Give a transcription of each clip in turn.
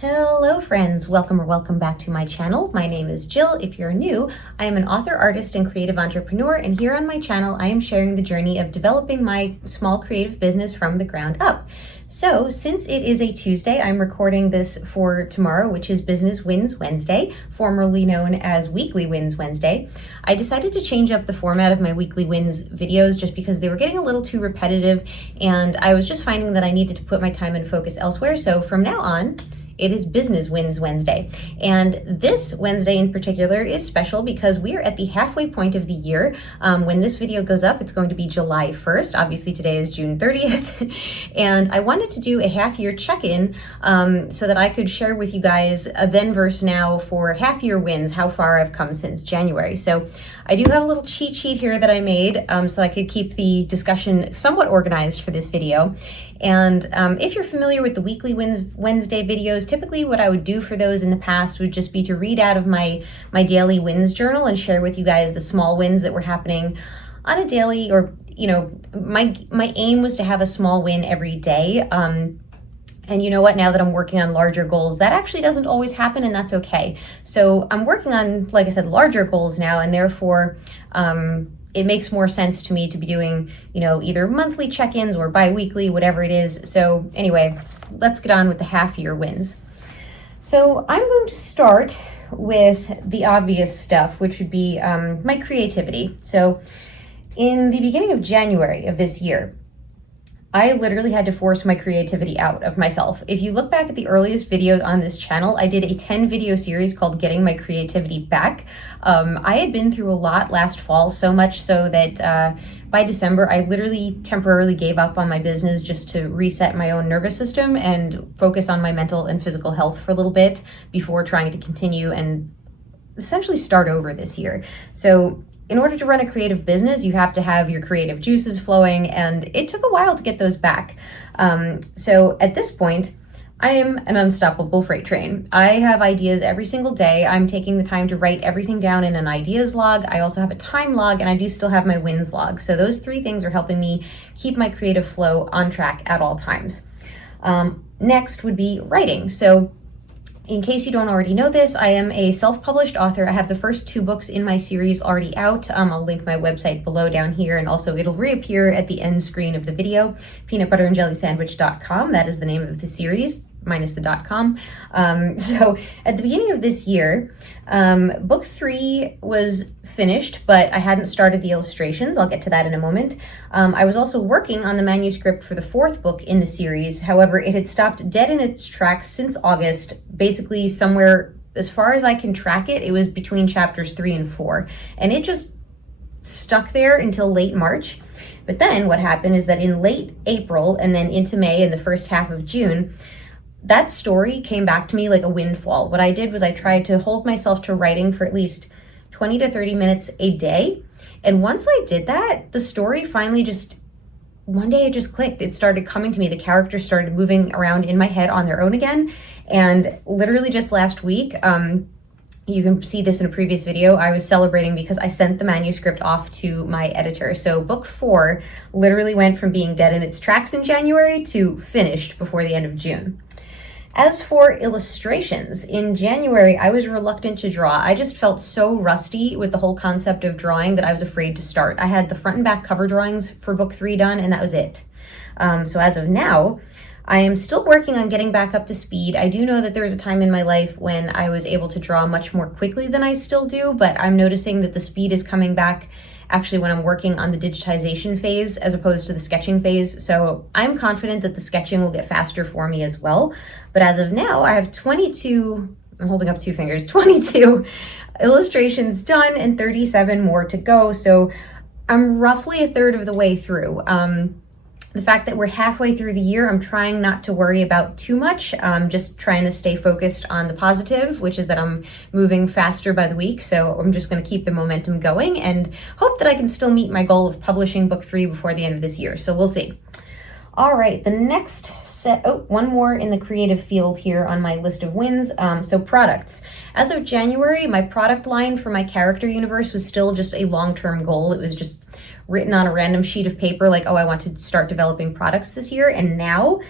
Hello friends, welcome or welcome back to my channel. My name is Jill. If you're new, I am an author, artist, and creative entrepreneur, and here on my channel I am sharing the journey of developing my small creative business from the ground up. So since it is a Tuesday, I'm recording this for tomorrow, which is Business Wins Wednesday, formerly known as Weekly Wins Wednesday. I decided to change up the format of my Weekly Wins videos just because they were getting a little too repetitive, and I was just finding that I needed to put my time and focus elsewhere. So from now on, it is Business Wins Wednesday. And this Wednesday in particular is special because we are at the halfway point of the year. When this video goes up, it's going to be July 1st. Obviously today is June 30th. And I wanted to do a half-year check-in so that I could share with you guys a then versus now for half-year wins, how far I've come since January. So I do have a little cheat sheet here that I made so I could keep the discussion somewhat organized for this video. And if you're familiar with the Weekly Wins Wednesday videos, typically what I would do for those in the past would just be to read out of my daily wins journal and share with you guys the small wins that were happening on a daily, or, you know, my aim was to have a small win every day. And you know what, now that I'm working on larger goals, that actually doesn't always happen, and that's okay. So I'm working on, like I said, larger goals now, and therefore it makes more sense to me to be doing, you know, either monthly check-ins or bi-weekly, whatever it is. So anyway, let's get on with the half-year wins. So I'm going to start with the obvious stuff, which would be my creativity. So in the beginning of January of this year, I literally had to force my creativity out of myself. If you look back at the earliest videos on this channel, I did a 10 video series called Getting My Creativity Back. I had been through a lot last fall, so much so that by December, I literally temporarily gave up on my business just to reset my own nervous system and focus on my mental and physical health for a little bit before trying to continue and essentially start over this year. So in order to run a creative business, you have to have your creative juices flowing, and it took a while to get those back. So at this point, I am an unstoppable freight train. I have ideas every single day. I'm taking the time to write everything down in an ideas log. I also have a time log, and I do still have my wins log. So those three things are helping me keep my creative flow on track at all times. Next would be writing. So in case you don't already know this, I am a self-published author. I have the first 2 books in my series already out. I'll link my website below down here, and also it'll reappear at the end screen of the video, peanutbutterandjellysandwich.com. That is the name of the series, minus the .com. So at the beginning of this year, book 3 was finished, but I hadn't started the illustrations. I'll get to that in a moment. I was also working on the manuscript for the 4th book in the series. However, it had stopped dead in its tracks since August, basically somewhere, as far as I can track it, it was between chapters 3 and 4. And it just stuck there until late March. But then what happened is that in late April and then into May and the first half of June, that story came back to me like a windfall. What I did was I tried to hold myself to writing for at least 20 to 30 minutes a day. And once I did that, the story finally one day it just clicked. It started coming to me. The characters started moving around in my head on their own again. And literally just last week, you can see this in a previous video, I was celebrating because I sent the manuscript off to my editor. So book 4 literally went from being dead in its tracks in January to finished before the end of June. As for illustrations, in January, I was reluctant to draw. I just felt so rusty with the whole concept of drawing that I was afraid to start. I had the front and back cover drawings for book 3 done, and that was it. So as of now, I am still working on getting back up to speed. I do know that there was a time in my life when I was able to draw much more quickly than I still do, but I'm noticing that the speed is coming back actually when I'm working on the digitization phase as opposed to the sketching phase. So I'm confident that the sketching will get faster for me as well. But as of now, I have 22, I'm holding up 2 fingers, 22 illustrations done and 37 more to go. So I'm roughly a third of the way through. The fact that we're halfway through the year, I'm trying not to worry about too much. I'm just trying to stay focused on the positive, which is that I'm moving faster by the week. So I'm just going to keep the momentum going and hope that I can still meet my goal of publishing book 3 before the end of this year. So we'll see. All right, the next set, one more in the creative field here on my list of wins. So products. As of January, my product line for my character universe was still just a long-term goal. It was just written on a random sheet of paper like, oh, I want to start developing products this year. And now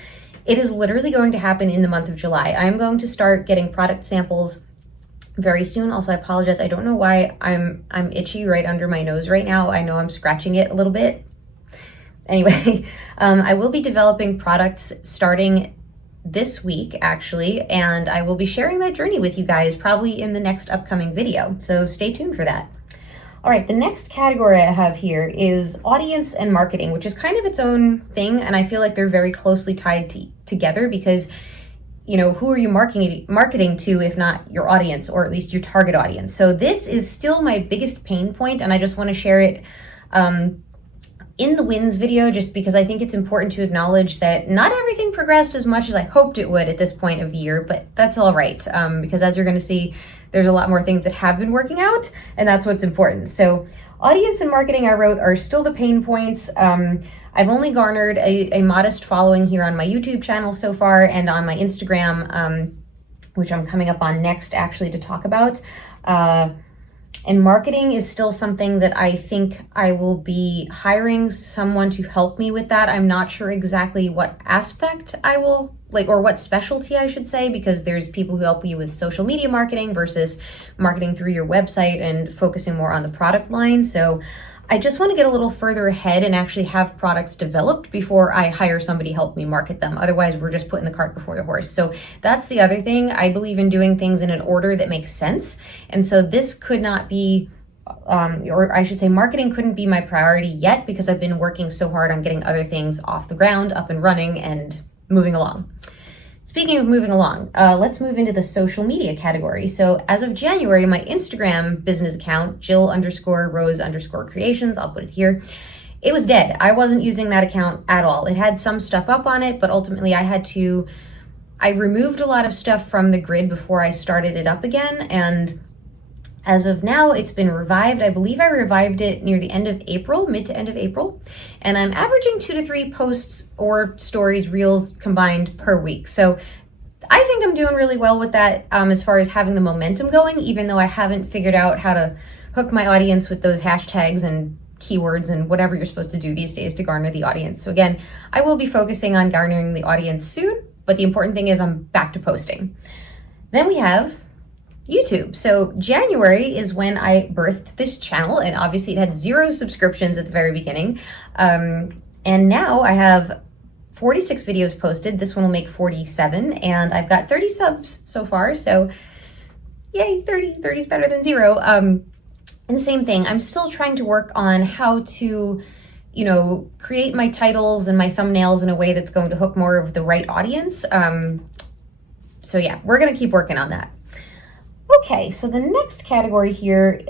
It is literally going to happen in the month of July. I'm going to start getting product samples very soon. Also, I apologize. I don't know why I'm itchy right under my nose right now. I know I'm scratching it a little bit. Anyway, I will be developing products starting this week, actually, and I will be sharing that journey with you guys probably in the next upcoming video. So stay tuned for that. All right, the next category I have here is audience and marketing, which is kind of its own thing. And I feel like they're very closely tied together because, you know, who are you marketing to if not your audience, or at least your target audience? So this is still my biggest pain point, and I just want to share it in the wins video, just because I think it's important to acknowledge that not everything progressed as much as I hoped it would at this point of the year, but that's all right, because as you're going to see, there's a lot more things that have been working out, and that's what's important. So audience and marketing, I wrote, are still the pain points. I've only garnered a modest following here on my YouTube channel so far, and on my Instagram, which I'm coming up on next actually to talk about. And marketing is still something that I think I will be hiring someone to help me with that. I'm not sure exactly what aspect I will or what specialty I should say, because there's people who help you with social media marketing versus marketing through your website and focusing more on the product line. So I just want to get a little further ahead and actually have products developed before I hire somebody to help me market them. Otherwise, we're just putting the cart before the horse. So that's the other thing. I believe in doing things in an order that makes sense. And so this could not be, or I should say marketing couldn't be my priority yet, because I've been working so hard on getting other things off the ground, up and running, and moving along. Speaking of moving along, let's move into the social media category. So as of January, my Instagram business account, Jill_Rose_creations, I'll put it here, it was dead. I wasn't using that account at all. It had some stuff up on it, but ultimately I removed a lot of stuff from the grid before I started it up again. And as of now, it's been revived. I believe I revived it near the end of April, mid to end of April. And I'm averaging 2 to 3 posts or stories, reels combined per week. So I think I'm doing really well with that as far as having the momentum going, even though I haven't figured out how to hook my audience with those hashtags and keywords and whatever you're supposed to do these days to garner the audience. So again, I will be focusing on garnering the audience soon, but the important thing is I'm back to posting. Then we have YouTube. So January is when I birthed this channel, and obviously it had 0 subscriptions at the very beginning. And now I have 46 videos posted. This one will make 47, and I've got 30 subs so far. So yay, 30 is better than 0. And the same thing, I'm still trying to work on how to, create my titles and my thumbnails in a way that's going to hook more of the right audience. So yeah, we're going to keep working on that. Okay, so the next category here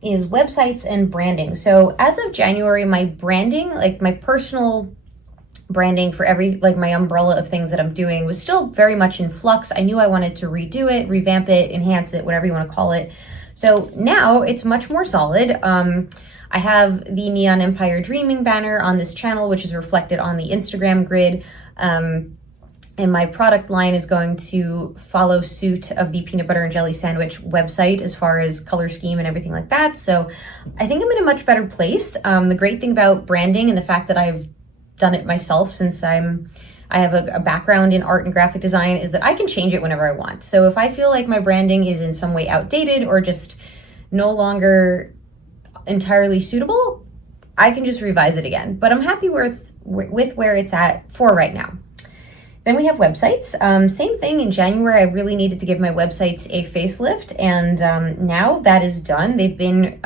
is websites and branding. So as of January, my branding, like my personal branding for my umbrella of things that I'm doing, was still very much in flux. I knew I wanted to redo it, revamp it, enhance it, whatever you want to call it. So now it's much more solid. I have the Neon Empire Dreaming banner on this channel, which is reflected on the Instagram grid. And my product line is going to follow suit of the peanut butter and jelly sandwich website as far as color scheme and everything like that. So I think I'm in a much better place. The great thing about branding and the fact that I've done it myself since I have a background in art and graphic design is that I can change it whenever I want. So if I feel like my branding is in some way outdated or just no longer entirely suitable, I can just revise it again. But I'm happy with where it's at for right now. Then we have websites. Same thing in January, I really needed to give my websites a facelift, and now that is done. They've been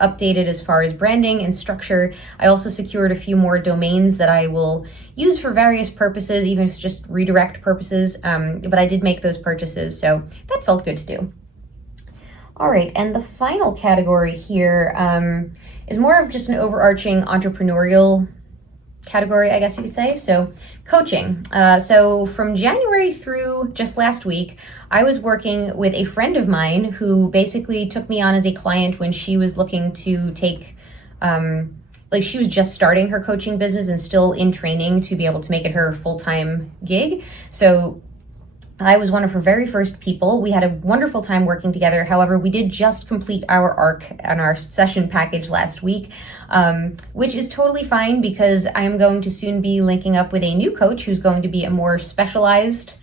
updated as far as branding and structure. I also secured a few more domains that I will use for various purposes, even if it's just redirect purposes, but I did make those purchases, so that felt good to do. All right, and the final category here is more of just an overarching entrepreneurial category, I guess you could say. So coaching. So from January through just last week, I was working with a friend of mine who basically took me on as a client when she was looking to take, she was just starting her coaching business and still in training to be able to make it her full-time gig. So I was one of her very first people. We had a wonderful time working together. However, we did just complete our arc on our session package last week, which is totally fine because I am going to soon be linking up with a new coach who's going to be a more specialized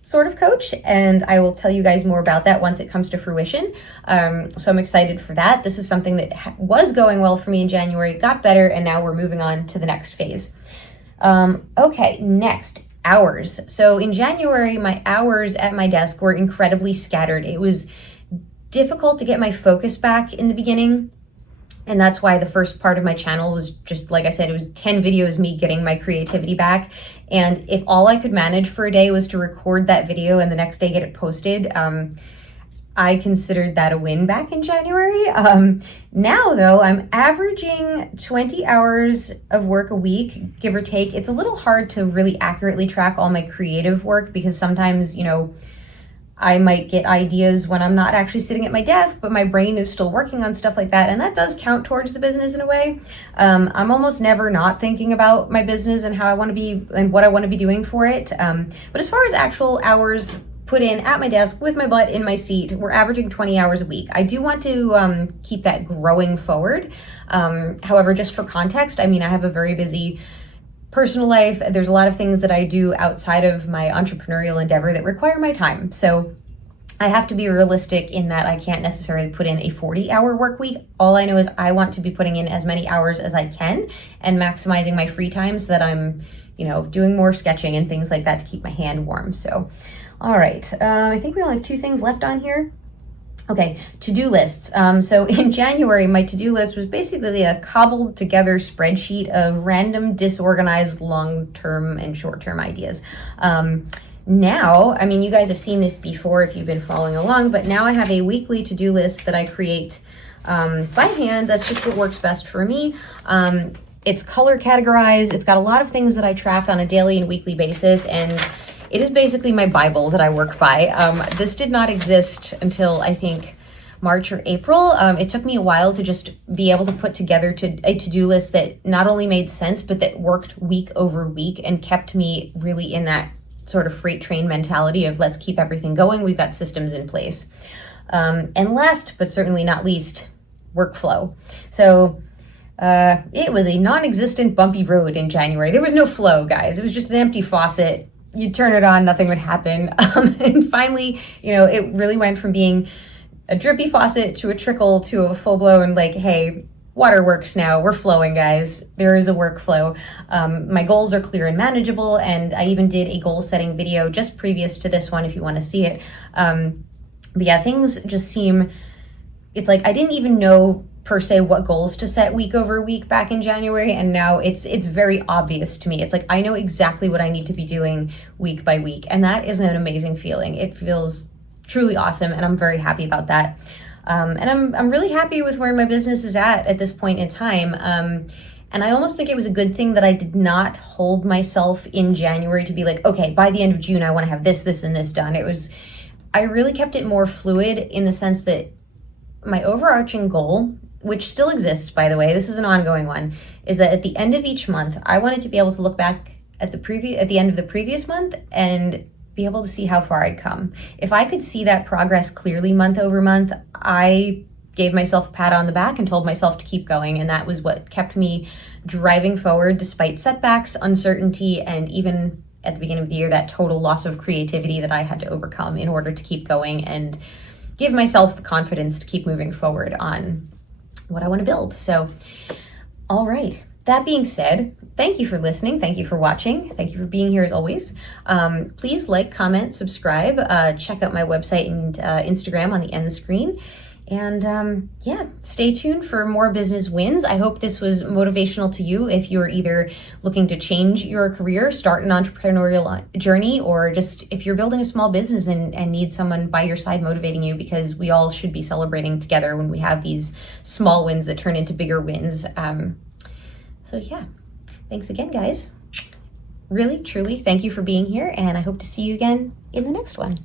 sort of coach, and I will tell you guys more about that once it comes to fruition. So I'm excited for that. This is something that was going well for me in January, got better, and now we're moving on to the next phase. Okay, next. Hours. So in January, my hours at my desk were incredibly scattered. It was difficult to get my focus back in the beginning. And that's why the first part of my channel was just, like I said, it was 10 videos, me getting my creativity back. And if all I could manage for a day was to record that video and the next day get it posted, I considered that a win back in January. Now though, I'm averaging 20 hours of work a week, give or take. It's a little hard to really accurately track all my creative work because sometimes, I might get ideas when I'm not actually sitting at my desk, but my brain is still working on stuff like that. And that does count towards the business in a way. I'm almost never not thinking about my business and how I want to be and what I want to be doing for it. But as far as actual hours put in at my desk with my butt in my seat, we're averaging 20 hours a week. I do want to keep that growing forward. However, just for context, I have a very busy personal life. There's a lot of things that I do outside of my entrepreneurial endeavor that require my time. So I have to be realistic in that I can't necessarily put in a 40-hour work week. All I know is I want to be putting in as many hours as I can and maximizing my free time so that I'm, doing more sketching and things like that to keep my hand warm. So, all right. I think we only have 2 things left on here. Okay, to-do lists. So in January, my to-do list was basically a cobbled together spreadsheet of random, disorganized, long-term and short-term ideas. Now, you guys have seen this before if you've been following along, but now I have a weekly to-do list that I create by hand. That's just what works best for me. It's color categorized. It's got a lot of things that I track on a daily and weekly basis, and it is basically my Bible that I work by. This did not exist until I think March or April. It took me a while to just be able to put together a to-do list that not only made sense, but that worked week over week and kept me really in that sort of freight train mentality of let's keep everything going. We've got systems in place. And last, but certainly not least, workflow. So it was a non-existent bumpy road in January. There was no flow, guys. It was just an empty faucet. You'd turn it on, nothing would happen. And finally, it really went from being a drippy faucet to a trickle to a full-blown hey, water works now. We're flowing, guys. There is a workflow. My goals are clear and manageable, and I even did a goal-setting video just previous to this one if you want to see it. But yeah, things just seem, it's like I didn't even know per se what goals to set week over week back in January, and now it's very obvious to me. It's like I know exactly what I need to be doing week by week, and that is an amazing feeling. It feels truly awesome, and I'm very happy about that. And I'm really happy with where my business is at this point in time. And I almost think it was a good thing that I did not hold myself in January to be like, okay, by the end of June, I want to have this, and this done. I really kept it more fluid in the sense that my overarching goal, which still exists, by the way, this is an ongoing one, is that at the end of each month, I wanted to be able to look back at the end of the previous month and be able to see how far I'd come. If I could see that progress clearly month over month, I gave myself a pat on the back and told myself to keep going. And that was what kept me driving forward despite setbacks, uncertainty, and even at the beginning of the year, that total loss of creativity that I had to overcome in order to keep going and give myself the confidence to keep moving forward on what I want to build. So, all right. That being said, thank you for listening. Thank you for watching. Thank you for being here as always. Please like, comment, subscribe. Check out my website and Instagram on the end screen. And yeah, stay tuned for more business wins. I hope this was motivational to you if you're either looking to change your career, start an entrepreneurial journey, or just if you're building a small business and need someone by your side motivating you, because we all should be celebrating together when we have these small wins that turn into bigger wins. So yeah, thanks again, guys. Really, truly, thank you for being here, and I hope to see you again in the next one.